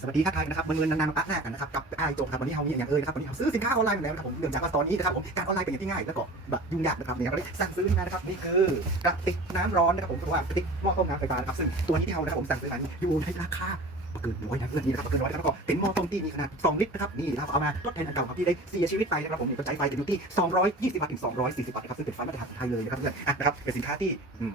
สวัสดีทักทายนะครับเมืองเงินนานๆมาปะหน้ากันนะครับกับไอ้ายโจครับวันนี้เฮามีอย่างเอ่ยนะครับวันนี้เฮาซื้อสินค้าออนไลน์มาแล้วนะครับผมเนื่องจากว่าตอนนี้นะครับผมการออนไลน์เป็นอย่างที่ง่ายแล้วก็แบบยุ่งยากนะครับเนี่ยเราได้สั่งซื้อมานะครับนี่คือกระติกน้ำร้อนนะครับผมเพราะว่ากระติกหม้อต้มน้ำไฟฟ้านะครับซึ่งตัวนี้ที่เฮานะครับผมสั่งซื้อมาอยู่ในราคา เกินร้อยนะเพื่อนนี้นะครับเกินร้อยนะครับแล้วก็เป็นหม้อต้มที่มีขนาด 2 ลิตรนะครับนี่เราเอามาทดแทนอันเก่าครับที่ได้เสียชีวิตไปนะครับผมก็ใช้ไฟจะอยู่ที่ 220 วัตต์ถึง 240 วัตต์นะครับซึ่งเป็นไฟมาตรฐานไทยเลยนะครับเพื่อนอะนะครับเป็นสินค้าที่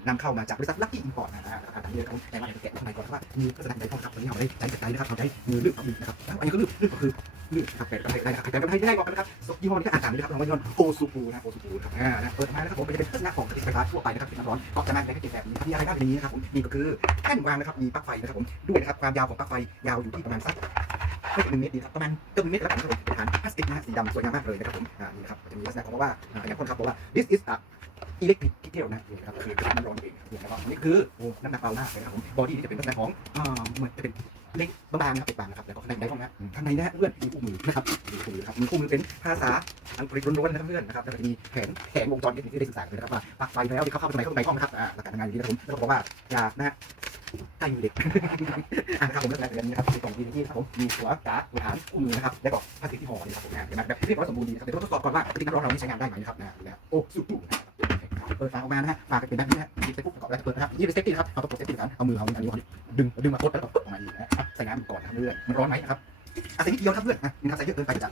นำเข้ามาจากบริษัทลักกี้อินพอร์ตนะฮะราคาเยอะครับแต่ว่าเดี๋ยวแกะข้างในก่อนว่ามีลักษณะใดบ้างครับวันนี้เราได้ใช้กระไดนะครับเราใช้มือลึกกับมือนะครับแล้วอันนี้ก็ลึกลึกก็คือ ลืบนะครับแกะกระไดได้นะครับแต่กระไดได้บอกนะครับยี่ห้อนี้ก็อ่านตามนี้นะครับเราไม่ยอนโอซูปูนะโอซูปูนะครับอ่านะเปิดออกมานะครับผมมันจะเป็นลักษณะของกระติกไฟฟ้าทั่วไปนะครับเป็นน้ำร้อนก็จะมาในแพ็กเกจแบบนี้ครับมีอะไรบ้างในนี้นะครับผมนี่ก็คือแท่นวางนะครับมีปลั๊กไฟนะครับผมด้วยนะครับความยาวของปลั๊กไฟยาวอยู่ที่ประมาณสักไม่ถึงหนึ่งเมตรดีครับประมาณเกือบหนึ่งเมตรแล้วกันครับผมเป็นฐานพลาสติกนะฮะสีดำสวยงามมากเลยนะครับผมอ่านี่นะครับจะมีลักษณะของว่าอ่าอย่างคนขับบอกว่า this is a อิเล็กทริกเทลนะนี่นะครับคือน้ำร้อนเองนะครับแล้วก็นี่คือโอ้น้ำหนักเบามากเลยนะครับผมบอดี้นี่จะเป็นลักษณะของอ่าเหมือนจะเป็นเล็กบางๆนะครับเป็นบางนะครับแล้วก็ข้างในได้ห้องนะข้างในนะเพื่อนมีคู่มือนะครับมีคู่มือครับมีคู่มือเป็นภาษาอังกฤษล้วนๆนะครับเพื่อนนะครับแล้วก็จะมีแผนแผนวงจรที่ได้ศึกษาเลยนะครับว่าปลั๊กไฟแล้วที่เข้าเข้าไปตรงไหนเข้าไปในห้องนะครับอ่าหลักการทำงานอย่างนี้นะครับผมแล้วก็บอกว่าอย่านะฮะใกล้มือเด็กอ่านะครับผมลักษณะแบบนี้นะครับมีกล่องดีที่ครับผมมีหัวการ์ดหัวฐานคู่มือนะครับแล้วก็พลาสติกที่ห่อนี่ครับผมนะเห็นไหมแบบเรียบร้อยสมบูรณ์ดีนะครับเดี๋ยวทดสอบก่อนว่ากระติกน้ำร้อนเรานี่ใช้งานได้ไหมนะครับนะแล้วโอ้สุดดูนะครับ เปิดฝาออกมานะฮะฝาเป็นแบบนี้นะหยิบไปปุ๊บประกอบแล้วจะเปิดนะครับยี่เป็นเซฟตี้นะครับ เอาตัวกดเซฟตี้กันเอามือเอาอันนี้ดึงดึงมาคดแล้วก็กดออกมาอีกนะครับใส่น้ำก่อนนะครับเพื่อนมันร้อนไหมครับอะใส่นิดเดียวครับเพื่อนนะนี่ครับใส่เยอะเกินไปจะ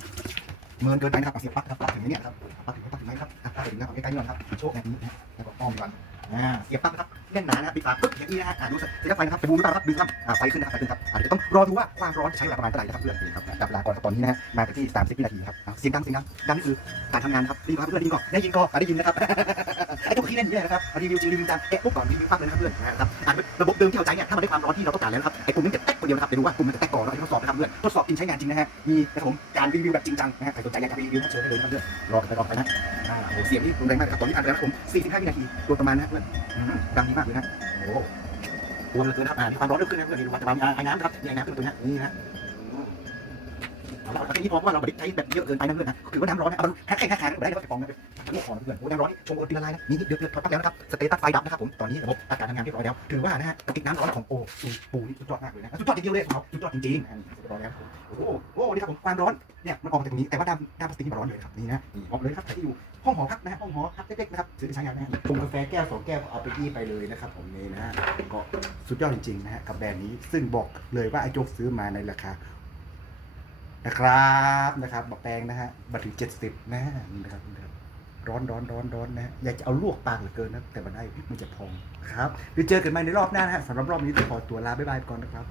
เมินเกินไปนะครับเสียบปลั๊กครับปลั๊กถึงไหมเนี่ยครับปลั๊กถึงปลั๊กถึงไหมครับปลั๊กถึงนะครับใกล้ๆนี่ก่อนครับโชคแบบนี้นะแล้วก็อ้อมก่อนอ่าเสียบปลั๊กนะครับแน่นหนานะครับปิดฝาปึ๊บอย่างนี้นะฮะดูสัญญาณไฟนะครับจะบูมหรือเปล่าครับดึงครับไฟขึ้นนะครับไฟขึ้นครับอาจจะต้องรอดูว่าความร้อนใช้เวลาประมาณเท่าไหร่นะครับเพื่อนครับจับเวลาก่อนครับตอนนี้นะฮะมาที่ 30วินาทีครับเสียงดังเสียงดังดังนี่คือการทำงานครับดีกว่าเพื่อนดีกว่าได้ยินก็อะได้ยินนะครับ ไอ้ตัวขี้เล่นนี่แหละนะครับรีวิวจริงรีวิวจังเอ๊ะปุ๊บก่อนรีวิวภาพเลยนะครับเพื่อนนะครับอะระบบเดิมที่เราใช้เนี่ยถ้ามันได้ความร้อนที่เราต้องการแล้วนะครับไอ้ปุ่มนี้จะแตกคนเดียวนะครับเดี๋ยวดูว่าปุ่มมันจะแตกก่อนแล้วทดสอบนะครับเพื่อนทดสอบจริงใช้งานจริงนะฮะมีนะครับผมการรีวิวแบบจริงจังนะฮะใครสนใจอยากจะรีวิวนะเชิญได้เลยนะครับเพื่อนรอกันไปรอกันไปนะอ่าโอ้โหเสียงนี่รุนแรงมากนะครับตอนนี้อัดแล้วครับผม45วินาทีโดยประมาณนะเพื่อนดังดีมากเลยนะโอ้โหวมเลยเกินะครับอ่ามีความร้อนเริ่มขึ้นนะเพื่อนนี่ดูว่าจะมาไอ้น้ำนะครับไอ้น้ำขึ้นตัวนี้นี่นะ นี้พอเพราะว่าเราไม่ได้ใช้แบบเยอะเกินไปนะเพื่อนนะถือว่าน้ำร้อนนะเอามันแค่แค่แค่ไม่ได้แล้วไปฟองนะลวกคอนะเพื่อนโอ้น้ำร้อนนี่ชงโอติละลายนะนี่เดือดเดือดพักแล้วนะครับสเตตัสไฟดับนะครับผมตอนนี้ระบบอากาศทำงานเรียบร้อยแล้วถือว่านะฮะกระติกน้ำร้อนของโอซูปูนี่สุดยอดมากเลยนะสุดยอดจริงๆเลยครับสุดยอดจริงๆอันนี้สุดยอดแล้วโอ้โหนี่ครับผมความร้อนเนี่ยมันออกมาจากตรงนี้แต่ว่าด้านด้านพลาสติกมันร้อนเลยครับนี่นะนี่ออกเลยครับใครที่อยู่ห้องหอพักนะฮะห้องหอพักเล็กๆนะครับซื้อใช้งานนะฮะชงกาแฟแก้วสองแก้วเอาไปยี่ไปเลยนะครับผมนี่นะฮะก็สุดยอดจริงๆนะฮะกับแบรนด์นี้ซึ่งบอกเลยว่าไอ้โจ๊กซื้อมาในราคา นะครับนะครับบอกแปลงนะฮะบัตรถึงเจ็ดสิบนะนะครับร้อนร้อนร้อนร้อนนะฮะอยากจะเอาลวกปากเหลือเกินนะแต่มันได้มันจะพองครับเดี๋ยวเจอกันใหม่ในรอบหน้านะฮะสำหรับรอบนี้จะขอตัวลาบ๊ายบายก่อนนะครับ